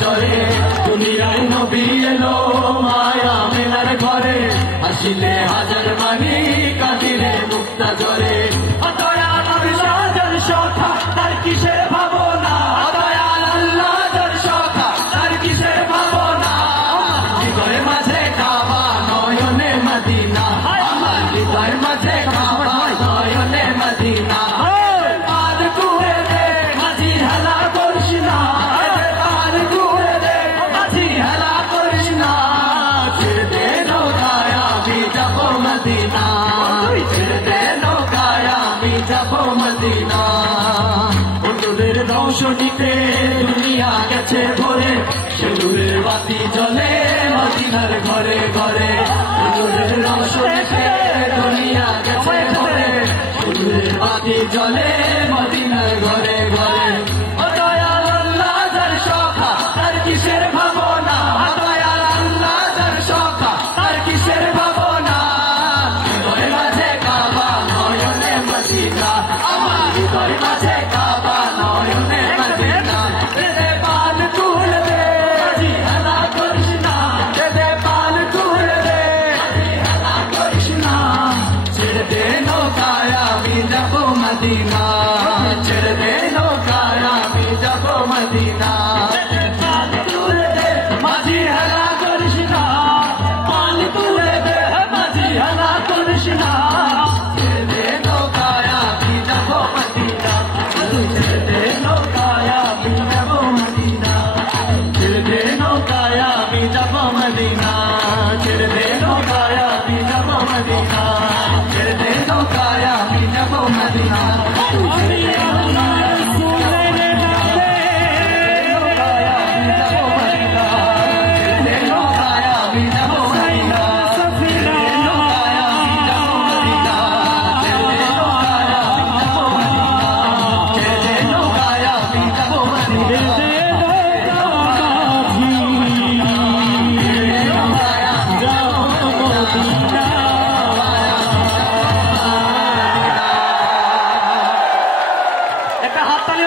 জরে দুনিয়ায় নবী এলো মায়া মেলার ঘরে হাসিলে হাজার মানি কাঁদিলে মুক্তা জরে দয়াল আল্লাহ যার সখা তার কিসের ভাবনা দয়াল আল্লাহ যার সখা তার কিসের ভাবনা হৃদয়ের মাঝে কাবা নয়নে মদিনা আমার হৃদয়ের মাঝে কাবা নয়নে মদিনা মদিনা বন্ধুদের রৌশনীতে দুনিয়া গেছে ভরে সিঁদুরের বাতি জ্বলে মদিনার ঘরে ঘরে বন্ধুদের রৌশনীতে দুনিয়া গেছে ভরে সিঁদুরের বাতি জ্বলে মদিনার ঘরে ঘরে ও দয়াল আল্লাহ যার সখা তার কিসের ভাবনা দয়াল আল্লাহ যার সখা তার কিসের ভাবনা হৃদয়ের মাঝে কাবা নয়নে মদিনা আমার হৃদয়ের মাঝে কাবা নয়নে মদিনা দে পান তুল দে আজি হেলা করিস না দে পান তুল দে আজি হেলা করিস না ছেড়ে দে নৌকায় আমি যাব মদিনা ছেড়ে দে নৌকায় আমি যাব মদিনা পান তুল দে মাঝি হেলা করিস না পান তুল দে মাঝি হেলা করিস না মদিনা ছেড়ে দে নৌকায় আমি যাব মদিনা ছেড়ে দে নৌকায় আমি যাব মদিনা হাততালি